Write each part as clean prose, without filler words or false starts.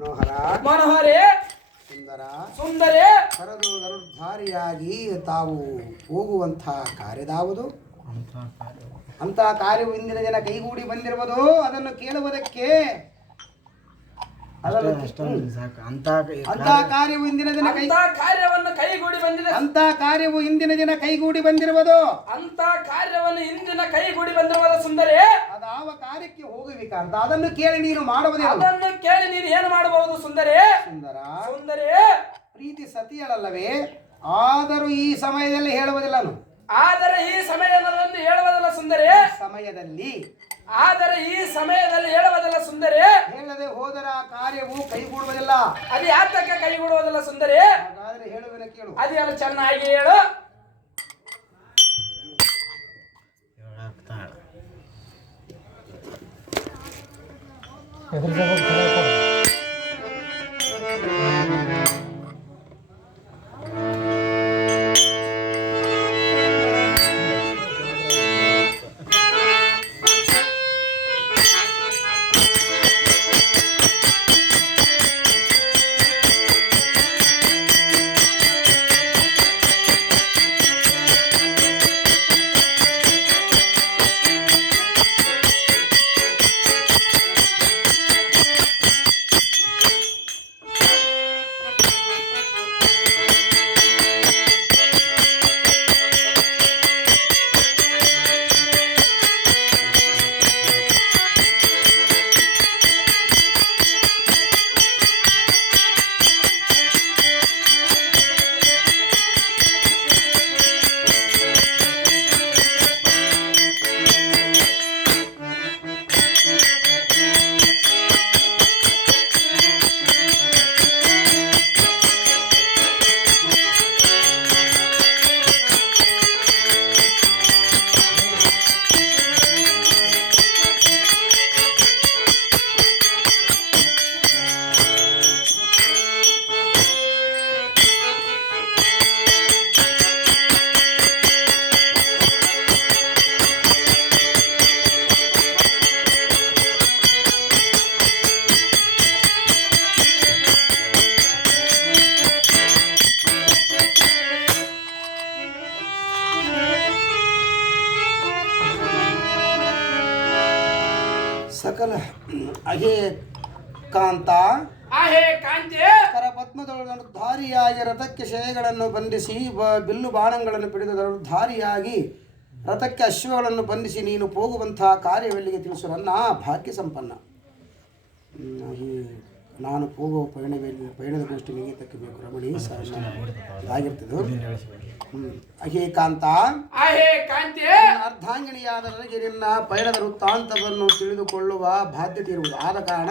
ಮನೋಹರ ಮನೋಹರೇ ಸುಂದರ ಸುಂದರೇ ಕರೆದು ಗರುಡ್ಧಾರಿಯಾಗಿ ತಾವು ಹೋಗುವಂತಹ ಕಾರ್ಯದಾವುದು ಅಂತ ಕಾರ್ಯವು ಇಂದಿನ ದಿನ ಕೈಗೂಡಿ ಬಂದಿರುವುದು ಅದನ್ನು ಕೇಳುವುದಕ್ಕೆ ಅಂತ ಕಾರ್ಯವು ಇಂದಿನ ದಿನ ಕೈಗೂಡಿ ಬಂದಿರುವುದು ಅಂತ ಕಾರ್ಯವನ್ನು ಇಂದಿನ ಕೈಗೂಡಿ ಬಂದಿರುವುದು ಸುಂದರೇ ಅದಾವ ಕಾರ್ಯಕ್ಕೆ ಹೋಗಬೇಕಂತ ಅದನ್ನು ಕೇಳಿ ನೀನು ಮಾಡುವುದೇ ಅದನ್ನು ಕೇಳಿ ನೀನು ಏನು ಮಾಡಬಹುದು ಸುಂದರೇ ಸುಂದರ ಸುಂದರೇ ಪ್ರೀತಿ ಸತಿಯಳಲ್ಲವೇ ಆದರೂ ಈ ಸಮಯದಲ್ಲಿ ಹೇಳುವುದಿಲ್ಲ ಆದರೆ ಈ ಸಮಯದಲ್ಲಿ ಹೇಳುವುದಿಲ್ಲ ಸುಂದರೇ ಸಮಯದಲ್ಲಿ ಆದರೆ ಈ ಸಮಯದಲ್ಲಿ ಹೇಳುವುದಿಲ್ಲ ಸುಂದರೇ ಹೇಳದೆ ಹೋದರ ಕಾರ್ಯವು ಕೈಗೂಡುವುದಿಲ್ಲ ಅದು ಯಾತಕ್ಕೆ ಕೈಗೂಡುವುದಿಲ್ಲ ಸುಂದರೇ ಹಾಗಾದ್ರೆ ಹೇಳುವೆನ ಕೇಳು ಅದೇನು ಚೆನ್ನಾಗಿ ಹೇಳು ಸಕಲ ಅಹೇ ಕಾಂತ ಕರಪದ್ಮದೊಳಗನ್ನು ಧಾರಿಯಾಗಿ ರಥಕ್ಕೆ ಶಯಗಳನ್ನು ಬಂಧಿಸಿ ಬಿಲ್ಲು ಬಾಣಗಳನ್ನು ಪಿಡಿದ ಧಾರಿಯಾಗಿ ರಥಕ್ಕೆ ಅಶ್ವಗಳನ್ನು ಬಂಧಿಸಿ ನೀನು ಹೋಗುವಂತಹ ಕಾರ್ಯವೆಲ್ಲಿಗೆ ತಿಳಿಸು ನನ್ನ ಭಾಗ್ಯ ಸಂಪನ್ನ ನಾನು ಹೋಗುವ ಪಯಣದ ಗೋಷ್ಠಿ ನಿಗೇತಕ್ಕೆ ಬೇಕು ರಮಣಿ ಆಗಿರ್ತದೆ ಅಹೇ ಕಾಂತ ಅರ್ಧಾಂಗಿಣಿಯಾದ ನನಗೆ ನಿನ್ನ ಪಯಣದ ವೃತ್ತಾಂತವನ್ನು ತಿಳಿದುಕೊಳ್ಳುವ ಬಾಧ್ಯತೆ ಇರುವುದು ಆದ ಕಾರಣ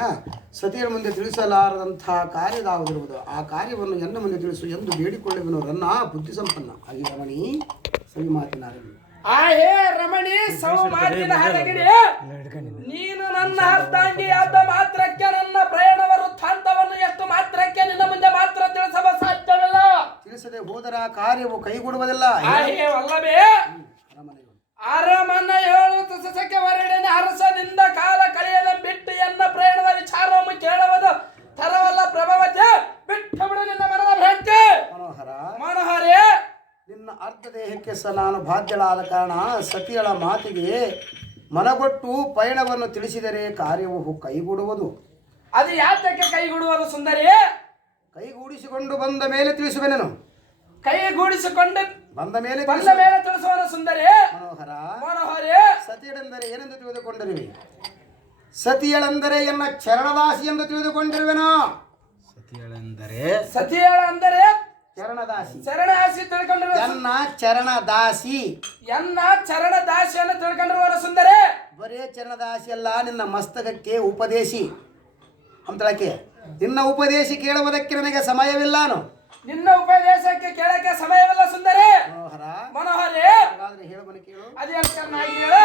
ಸತಿಯರ ಮುಂದೆ ತಿಳಿಸಲಾರದಂತಹ ಕಾರ್ಯದಾವುದಿರುವುದು ಆ ಕಾರ್ಯವನ್ನು ಎನ್ನ ಮುಂದೆ ತಿಳಿಸು ಎಂದು ಬೇಡಿಕೊಳ್ಳುವನು ನನ್ನ ಬುದ್ಧಿ ಸಂಪನ್ನ ಅಹೇ ರಮಣಿ ಸವಿ ಮಾತಿನ ರಮಣಿ ಮಾತಿನ ಹರಗಿಡಿ ನೀನು ನನ್ನ ಅರ್ಧಾಂಗಿಯಾದ ಮಾತ್ರಕ್ಕೆ ನನ್ನ ಪ್ರಯಾಣದ ವೃತ್ತಾಂತವನ್ನು ಎಷ್ಟು ಮಾತ್ರಕ್ಕೆ ನಿನ್ನ ಮುಂದೆ ಮಾತ್ರ ತಿಳಿಸಲು ಸಾಧ್ಯವಿಲ್ಲ ತಿಳಿಸದೆ ಹೋದರ ಕಾರ್ಯವು ಕೈಗೂಡುವುದಿಲ್ಲ ಅಲ್ಲವೇ ಅರಮನೆ ಹೇಳು ಸಸಕ್ಕೆ ಹೊರಡನೆ ಅರಸನಿಂದ ಕಾಲ ಕಳೆಯದ ಬಿಟ್ಟು ಎನ್ನ ಪ್ರಯಾಣದ ವಿಚಾರವನ್ನು ಕೇಳುವುದು ತರವಲ್ಲ ಪ್ರಭಾವತೆ ಬಿಟ್ಟು ಬಿಡು ನಿನ್ನ ಮನದ ಭ್ರಾಂತಿ ಮನೋಹರೇ ನಿನ್ನ ಅರ್ಧ ದೇಹಕ್ಕೆ ನಾನು ಬಾಧ್ಯಳಾದ ಕಾರಣ ಸತಿಯಳ ಮಾತಿಗೆ ಮನಗೊಟ್ಟು ಪಯಣವನ್ನು ತಿಳಿಸಿದರೆ ಕಾರ್ಯವು ಕೈಗೂಡುವುದು ಅದು ಯಾತಕ್ಕೆ ಕೈಗೂಡುವುದು ಸುಂದರಿ ಕೈಗೂಡಿಸಿಕೊಂಡು ಬಂದ ಮೇಲೆ ತಿಳಿಸುವೆನು ಕೈಗೂಡಿಸಿಕೊಂಡು ಬಂದ ಮೇಲೆ ತಿಳಿಸುವನು ಸುಂದರಿ ಮನೋಹರೇ ಸತಿಯಳೆಂದರೆ ಏನೆಂದು ತಿಳಿದುಕೊಂಡಿರುವೆ ಸತಿಯಳೆಂದರೆ ಎನ್ನ ಚರಣದಾಸಿ ಎಂದು ತಿಳಿದುಕೊಂಡಿರುವೆನೋ ಸತಿಯಳೆಂದರೆ ಚರಣದಾಸಿ ತಿಳ್ಕೊಂಡಿರುವ ಎನ್ನ ಚರಣದಾಸಿ ಚರಣದಾಸಿಯನ್ನು ತಿಳ್ಕೊಂಡಿರುವನು ಸುಂದರಿ ಬರೇ ಚರಣದಾಸಿ ಅಲ್ಲ ನಿನ್ನ ಮಸ್ತಕಕ್ಕೆ ಉಪದೇಶಿ ಅಂತಳಕ್ಕೆ ನಿನ್ನ ಉಪದೇಶ ಕೇಳುವುದಕ್ಕೆ ನನಗೆ ಸಮಯವಿಲ್ಲಾನು ನಿನ್ನ ಉಪದೇಶಕ್ಕೆ ಕೇಳಕ್ಕೆ ಸಮಯವಿಲ್ಲ ಸುಂದರಿ ಮನೋಹರೇ ಹೇಳುವನು ಕೇಳು ಅದೇ ಚೆನ್ನಾಗಿ ಹೇಳು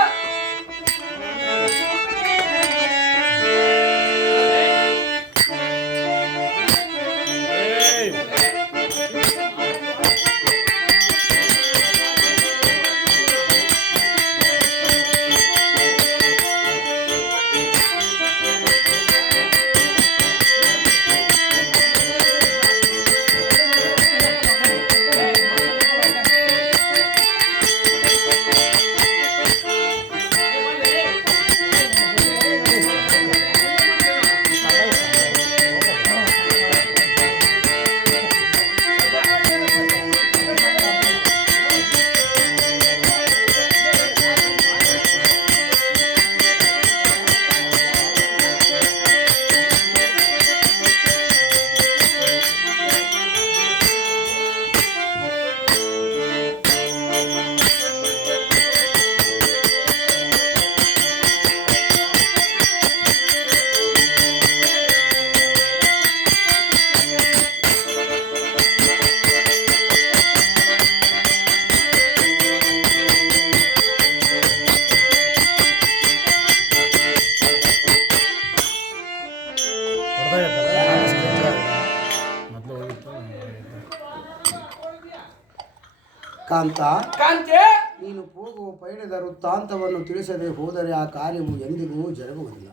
ಕಾಂತ ಕಾಂತೆ ನೀನು ಹೋಗುವ ಪಯಣದ ವೃತ್ತಾಂತವನ್ನು ತಿಳಿಸದೆ ಹೋದರೆ ಆ ಕಾರ್ಯವು ಎಂದಿಗೂ ಜರುಗುವುದಿಲ್ಲ.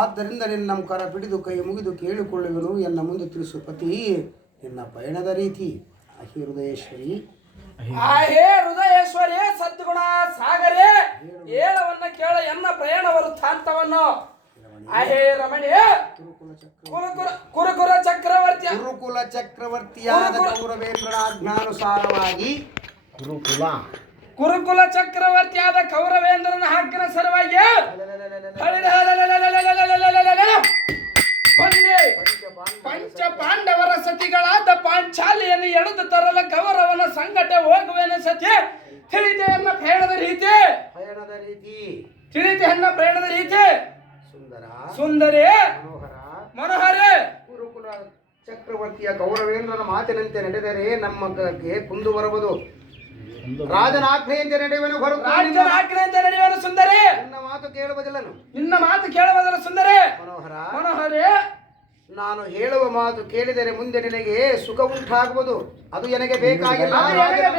ಆದ್ದರಿಂದ ನಿನ್ನ ನಮ್ಮ ಕರ ಪಿಡಿದು ಕೈ ಮುಗಿದು ಕೇಳಿಕೊಳ್ಳುವನು ಎನ್ನ ಮುಂದೆ ತಿಳಿಸು ಪತಿ ನಿನ್ನ ಪಯಣದ ರೀತಿ. ಅಹಿ ಹೃದಯೇಶ್ವರಿ ಆಹೇ ಹೃದಯೇಶ್ವರಿ ಸದ್ಗುಣ ಸಾಗರೇ ಹೇಳವನ್ನ ಕೇಳ ಎನ್ನ ಪ್ರಯಾಣ ವೃತ್ತಾಂತವನ್ನು. ಆಹೇ ರಮಣಿ ಕುರುಕುಲ ಚಕ್ರವರ್ತಿ ಗುರುಕುಲ ಚಕ್ರವರ್ತಿಯಾದ ಕೌರವೇಂದ್ರನ ಆಜ್ಞಾನುಸಾರವಾಗಿ ಕುರುಕುಲ ಚಕ್ರವರ್ತಿಯಾದ ಕೌರವೇಂದ್ರನ ಆಜ್ಞೆ ಸಲುವಾಗಿ ಪಂಚ ಪಾಂಡವರ ಸತಿಗಳಾದ ಪಾಂಚಾಲಿಯನ್ನು ಎಳೆದು ತರಲು ಕೌರವನ ಸಂಗಟ ಹೋಗುವೆನ ಸತಿ ತಿಳಿತೆ ಎನ್ನ ಪ್ರಯಾಣದ ರೀತಿ. ತಿಳಿತೆ ಎನ್ನ ಪ್ರಯಾಣದ ರೀತಿ ಸುಂದರಿ ಮನೋಹರ ಗುರುಕುಲ ಚಕ್ರವರ್ತಿಯ ಕೌರವೇಂದ್ರನ ಮಾತಿನಂತೆ ನಡೆದರೆ ನಮಗೆ ಕುಂದು ಬರುವುದು. ರಾಜನ ಆಜ್ಞೆಯಂತೆ ನಡೆಯುವನು ಹೊರತು ರಾಜನ ಆಜ್ಞೆಯಂತೆ ನಡೆಯುವನು ಸುಂದರಿ. ನಿನ್ನ ಮಾತು ಕೇಳುವುದಿಲ್ಲನು. ನಿನ್ನ ಮಾತು ಕೇಳುವುದಲ್ಲ ಸುಂದರಿ. ಮನೋಹರ ನಾನು ಹೇಳುವ ಮಾತು ಕೇಳಿದರೆ ಮುಂದೆ ನಿನಗೆ ಸುಖ ಉಂಟಾಗುವುದು. ಅದು ನನಗೆ ಬೇಕಾಗಿಲ್ಲ.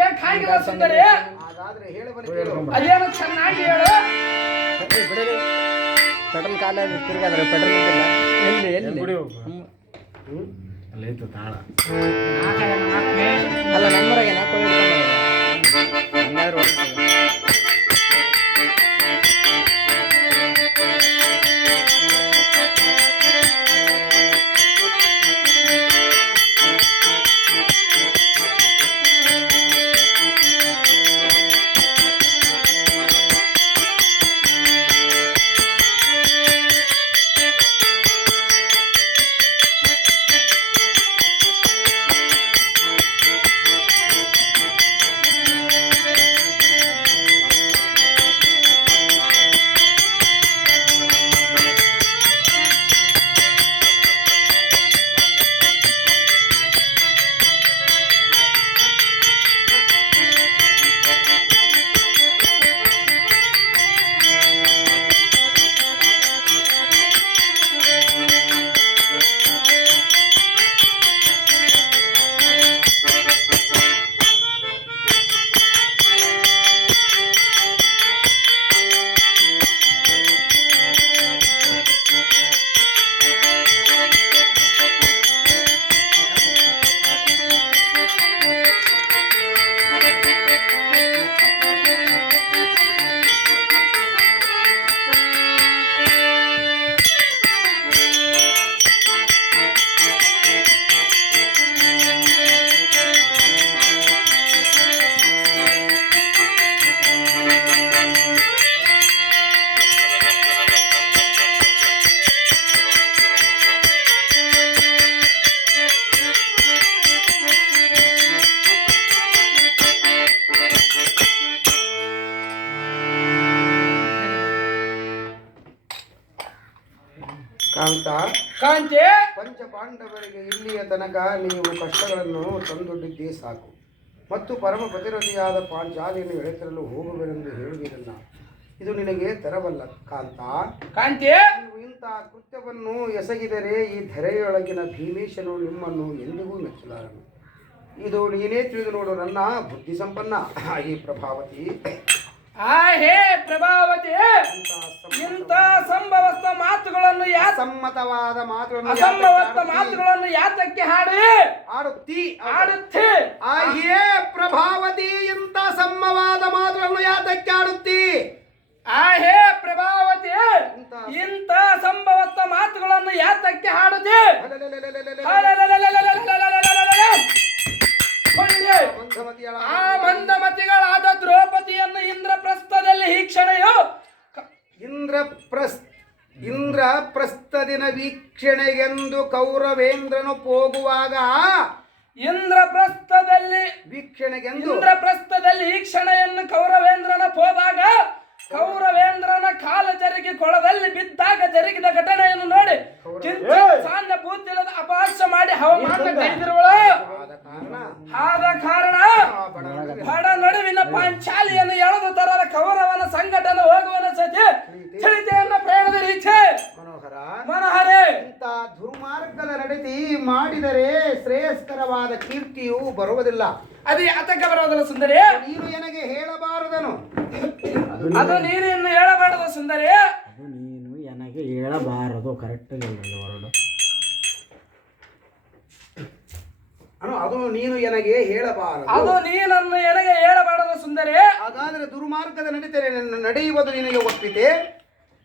ಬೇಕಾಗಿಲ್ಲ ಸುಂದರಿ. ಹಾಗಾದ್ರೆ ಹೇಳುವನು ಕೇಳು. ಅದೇನು ಚೆನ್ನಾಗಿ ಹೇಳು. ಪೆಟ್ರೋಲ್ ಕಾಲ ತಿರುಗಾದ್ರೆ ಪೆಟ್ರೋಲ್ ಇದ್ದಿಲ್ಲ. ಎಲ್ಲಿ ಎಲ್ಲಿ ಅಲ್ಲೈತು ತಾಳ ಅಲ್ಲ ನಮ್ಮರಾಗೆ ನಾಲ್ಕು ಹಂಗಾದ್ರೆ ಕಾಂತ ಕಾಂತಿ ಪಂಚ ಪಾಂಡವರಿಗೆ ಇಲ್ಲಿಯ ತನಕ ನೀವು ಕಷ್ಟಗಳನ್ನು ತಂದೊಡ್ಡಿದ್ದೇ ಸಾಕು. ಮತ್ತು ಪರಮ ಪ್ರತಿರತಿಯಾದ ಪಾಂಚಾಲಿಯನ್ನು ಎಳೆತರಲು ಹೋಗುವೆನೆಂದು ಹೇಳುವುದನ್ನ ಇದು ನಿನಗೆ ತರವಲ್ಲ ಕಾಂತ. ಕಾಂತಿ ನೀವು ಇಂತಹ ಕೃತ್ಯವನ್ನು ಎಸಗಿದರೆ ಈ ಧರೆಯೊಳಗಿನ ಭೀಮೇಶನು ನಿಮ್ಮನ್ನು ಎಂದಿಗೂ ಮೆಚ್ಚಲಾರನು. ಇದು ನೀನೇ ತಿಳಿದು ನೋಡು ನನ್ನ ಬುದ್ಧಿ ಸಂಪನ್ನ ಈ ಪ್ರಭಾವತಿ. ಹೇ ಪ್ರಭಾವತಿ ಇಂಥ ಸಂಭವಸ್ಥ ಮಾತುಗಳನ್ನು ಸಮ್ಮತವಾದ ಮಾತುಗಳನ್ನು ಅಸಂಭವಸ್ಥ ಮಾತುಗಳನ್ನು ಯಾತಕ್ಕೆ ಆಡುತ್ತಿ ಆಡುತ್ತಿ ಪ್ರಭಾವತಿ ಇಂಥ ಸಮ್ಮವಾದ ಮಾತುಗಳನ್ನು ಯಾತಕ್ಕೆ ಆಡುತ್ತಿ. ಹೇ ಪ್ರಭಾವತಿ ಇಂಥ ಸಂಭವಸ್ಥ ಮಾತುಗಳನ್ನು ಯಾತಕ್ಕೆ ಹಾಡುತ್ತಿ. ಆ ಮಂದಮತಿಗಳಾದ ದ್ರೌಪದಿಯನ್ನು ಇಂದ್ರಪ್ರಸ್ಥದಲ್ಲಿ ಈ ಕ್ಷಣೆಯು ಇಂದ್ರಪ್ರಸ್ಥದಿನ ವೀಕ್ಷಣೆಗೆಂದು ಕೌರವೇಂದ್ರನು ಹೋಗುವಾಗ ಇಂದ್ರಪ್ರಸ್ಥದಲ್ಲಿ ಈ ಕ್ಷಣೆಯನ್ನು ಕೌರವೇಂದ್ರನ ಹೋದಾಗ ಕೌರವೇಂದ್ರನ ಕಾಲ ಜರುಗಿ ಕೊಳದಲ್ಲಿ ಬಿದ್ದಾಗ ಜರುಗಿದ ಘಟನೆಯನ್ನು ನೋಡಿ ಸಾನ್ಯ ಬೂತಿಲ್ಲದ ಅಪಹಾಸ್ಯ ಮಾಡಿ ಹವಾಮಾನ ಕೈದಿರುವಳು. ಆದ ಕಾರಣ ಬಡ ನಡುವಿನ ಪಾಂಚಾಲಿಯನ್ನು ಎಳೆದು ತರಲ ಕೌರವನ ಸಂಘಟನೆ ಹೋಗುವನ ಸತಿ ತಿಳಿತೆಯನ್ನು ಪ್ರಯಾಣದ ರೀತಿ. ಮನೋಹರ ಮನೋಹರೇ ಇಂಥ ದುರ್ಮಾರ್ಗದ ನಡತಿ ಮಾಡಿದರೆ ಶ್ರೇಯಸ್ಕರವಾದ ಕೀರ್ತಿಯು ಬರುವುದಿಲ್ಲ. ಅದು ಯಾತಕ್ಕೆ ಬರೋದಿಲ್ಲ ಸುಂದರಿ? ನೀನು ನನಗೆ ಹೇಳಬಾರದನು. ಅದು ನೀನು ಇನ್ನು ಹೇಳಬಾರದು ಸುಂದರಿ. ಅದು ನೀನು ನನಗೆ ಹೇಳಬಾರದು. ಕರೆಕ್ಟ್ ಹೊರಡು. ಅದು ನೀನು ನನಗೆ ಹೇಳಬಾರದು. ಅದು ನೀನನ್ನು ನನಗೆ ಹೇಳಬಾರದು ಸುಂದರಿ. ಹಾಗಾದ್ರೆ ದುರ್ಮಾರ್ಗದ ನಡೀತಾರೆ ನಡೆಯುವುದು ನಿನಗೆ ಒಪ್ಪಿತೆ.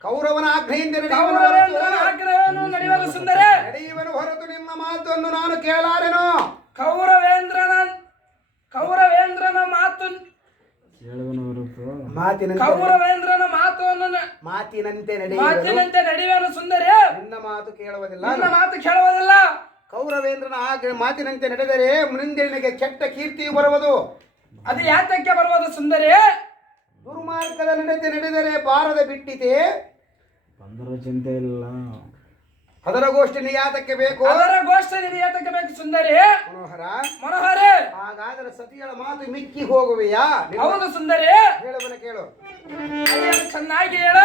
ಕೌರವನ ಆಜ್ಞೆಯಿಂದ ಆಗ್ರಹವನ್ನು ನಡೆಯುವುದು ಸುಂದರಿ. ನಡೆಯುವನು ಹೊರತು ನಿನ್ನ ಮಾತನ್ನು ನಾನು ಕೇಳಾರೆನು. ಕೌರವೇಂದ್ರನ ಮಾತು ಹೇಳುವನು ಹೊರತು ಕೌರವೇಂದ್ರನ ಮಾತಿನಂತೆ ನಡೆಯುವನು ಸುಂದರಿ. ನಿನ್ನ ಮಾತು ಕೇಳುವುದಿಲ್ಲ. ನಿನ್ನ ಮಾತು ಕೇಳುವುದಿಲ್ಲ. ಕೌರವೇಂದ್ರನ ಮಾತಿನಂತೆ ನಡೆದರೆ ಮುಂದೆ ನಿನಗೆ ಕೆಟ್ಟ ಕೀರ್ತಿಯು ಬರುವುದು. ಅದು ಯಾತಕ್ಕೆ ಬರುವುದು ಸುಂದರಿ? ದುರ್ಮಾರ್ಗದ ನಡತೆ ನಡೆದರೆ ಬಾರದ ಬಿಟ್ಟಿತೆ. ಬಂದರೂ ಚಿಂತೆ ಇಲ್ಲ. ಅದರ ಗೋಷ್ಠಿ ಯಾತಕ್ಕೆ ಬೇಕು? ಅದರ ಗೋಷ್ಠಿ ಯಾತಕ್ಕೆ ಬೇಕು ಸುಂದರಿ? ಮನೋಹರ ಹಾಗಾದರೆ ಸತಿಗಳ ಮಾತು ಮಿಕ್ಕಿ ಹೋಗುವೆಯಾ? ಹೌದು ಸುಂದರಿ. ಹೇಳುವನ ಕೇಳು. ಚೆನ್ನಾಗಿ ಹೇಳು.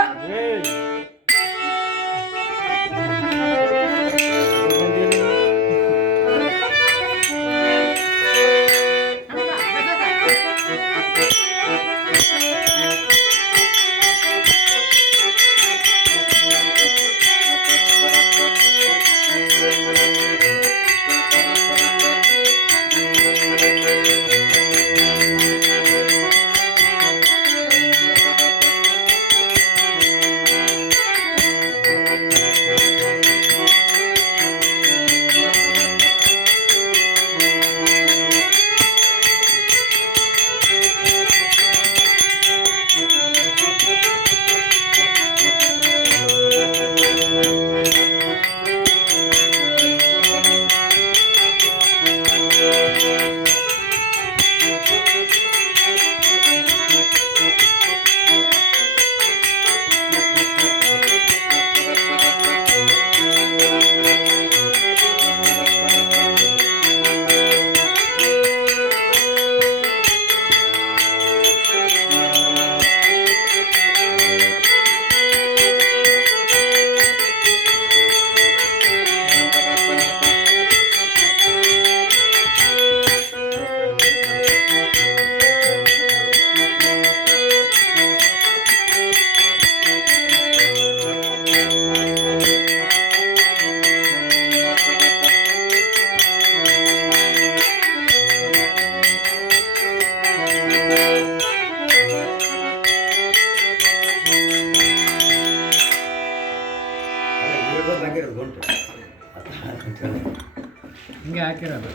ಹಿಂಗೆ ಹಾಕಿರೋದು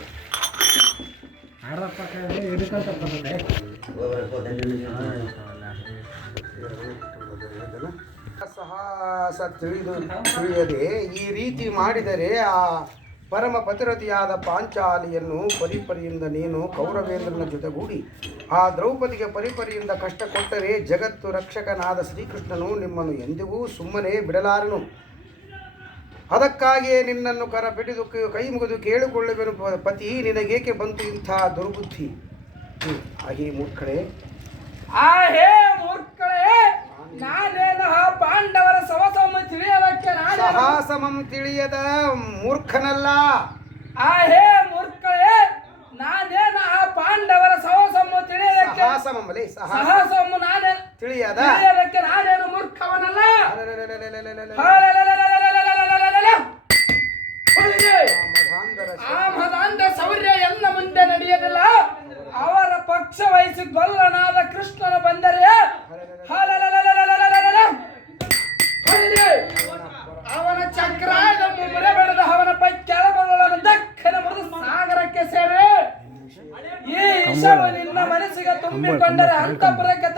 ಆಡಪ್ಪ ಸಾಹಸ ತಿಳಿಯದೆ ಈ ರೀತಿ ಮಾಡಿದರೆ ಆ ಪರಮ ಪತಿರತಿಯಾದ ಪಾಂಚಾಲಿಯನ್ನು ಪರಿಪರಿಯಿಂದ ನೀನು ಕೌರವೇಂದ್ರನ ಜೊತೆಗೂಡಿ ಆ ದ್ರೌಪದಿಗೆ ಪರಿಪರಿಯಿಂದ ಕಷ್ಟ ಕೊಟ್ಟರೆ ಜಗತ್ತು ರಕ್ಷಕನಾದ ಶ್ರೀಕೃಷ್ಣನು ನಿಮ್ಮನ್ನು ಎಂದಿಗೂ ಸುಮ್ಮನೆ ಬಿಡಲಾರನು. ಅದಕ್ಕಾಗಿಯೇ ನಿನ್ನನ್ನು ಕರ ಬಿಡಿದು ಕೈ ಮುಗಿದು ಕೇಳಿಕೊಳ್ಳುವೆನು, ಪತಿ ನಿನಗೇಕೆ ಬಂತು ಇಂಥ ದುರ್ಬುದ್ಧಿ? ಆಹೇ ಮೂರ್ಖಳೆ, ನಾನೇನು ಪಾಂಡವರ ಸವಸಮ ತಿಳಿಯದಕ್ಕೆ ಸಾಹಸಮಂ ತಿಳಿಯದ ಮೂರ್ಖನಲ್ಲ. ಆಹೇ ಮೂರ್ಖಳೆ, ನಾನೇನು ಆ ಪಾಂಡವರ ಸವಸಮ ತಿಳಿಯದಕ್ಕೆ ಸಾಹಸಮ ನಾನೇ ತಿಳಿಯದಕ್ಕೆ ನಾನೇನು ಮೂರ್ಖವನಲ್ಲ. ಆ ಮದಾಂಧ ಶೌರ್ಯ ಎನ್ನ ಮುಂದೆ ನಡೆಯಲಿಲ್ಲ. ಅವರ ಪಕ್ಷ ವಹಿಸಿ ಗೊಲ್ಲನಾದ ಕೃಷ್ಣನ ಬಂದರೆ ಅವನ ಚಕ್ರಾಯುಧ ಮುರೆ ಬೆಳೆದ ಅವನ ಪೈ ಕೆಳಬರಲು ದಕ್ಕನ ಮುರಿದು ಸಾಗರಕ್ಕೆ ಸೇವೆ. ಈ ವಿಷವು ನಿನ್ನ ಮನಸ್ಸಿಗೆ ತುಂಬಿಕೊಂಡರೆ ಅಂತಃಪುರಕ್ಕೆ